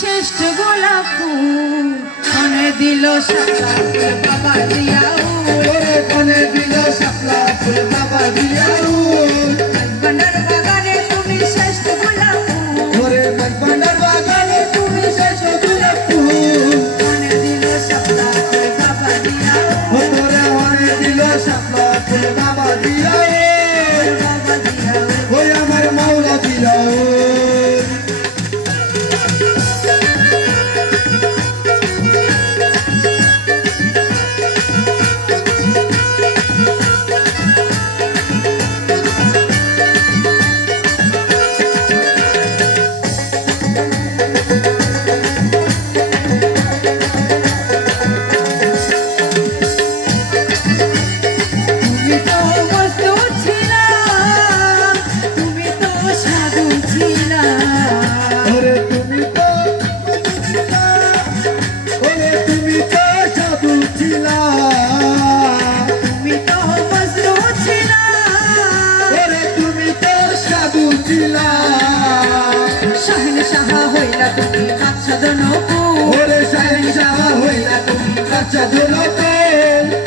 শ্রেষ্ঠ গোলাপ ফুল কনে দিল শাপলা ফুল বাবা দিয়াও কনে দিল শাপলা ফুল বাবা দিয়াও মনবন্ডার বাগানে তুমি শ্রেষ্ঠ গোলাপ ফুল মনবন্ডার বাগানে তুমি শ্রেষ্ঠ গোলাপ ফুল কনে দিল শাপলা ফুল বাবা দিয়াও কনে দিল শাপলা ফুল বাবা দিয়াও বাবা দিয়াও ওই আমার মাওলা দিয়াও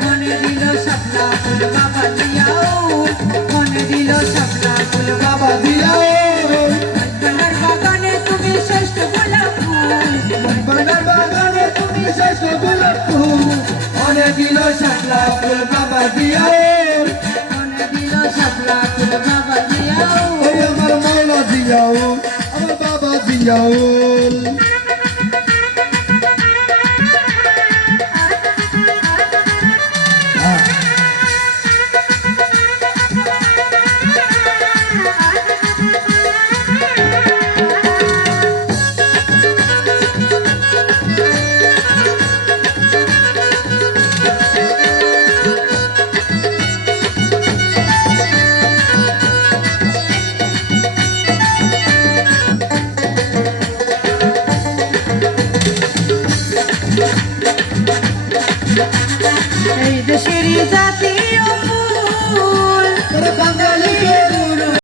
কনে দিল শাপলা ফুল বাবা দিয়াও কনে দিল শাপলা ফুল বাবা দিয়াও মনবন্ডার বাগানে তুমি শ্রেষ্ঠ গোলাপ ফুল মনবন্ডার বাগানে তুমি শ্রেষ্ঠ গোলাপ ফুল কনে দিল শাপলা ফুল বাবা দিয়াও কনে দিল শাপলা ফুল বাবা দিয়াও ওই আমার মাওলা দিয়াও আমার বাবা দিয়াও দেশেরই জাতি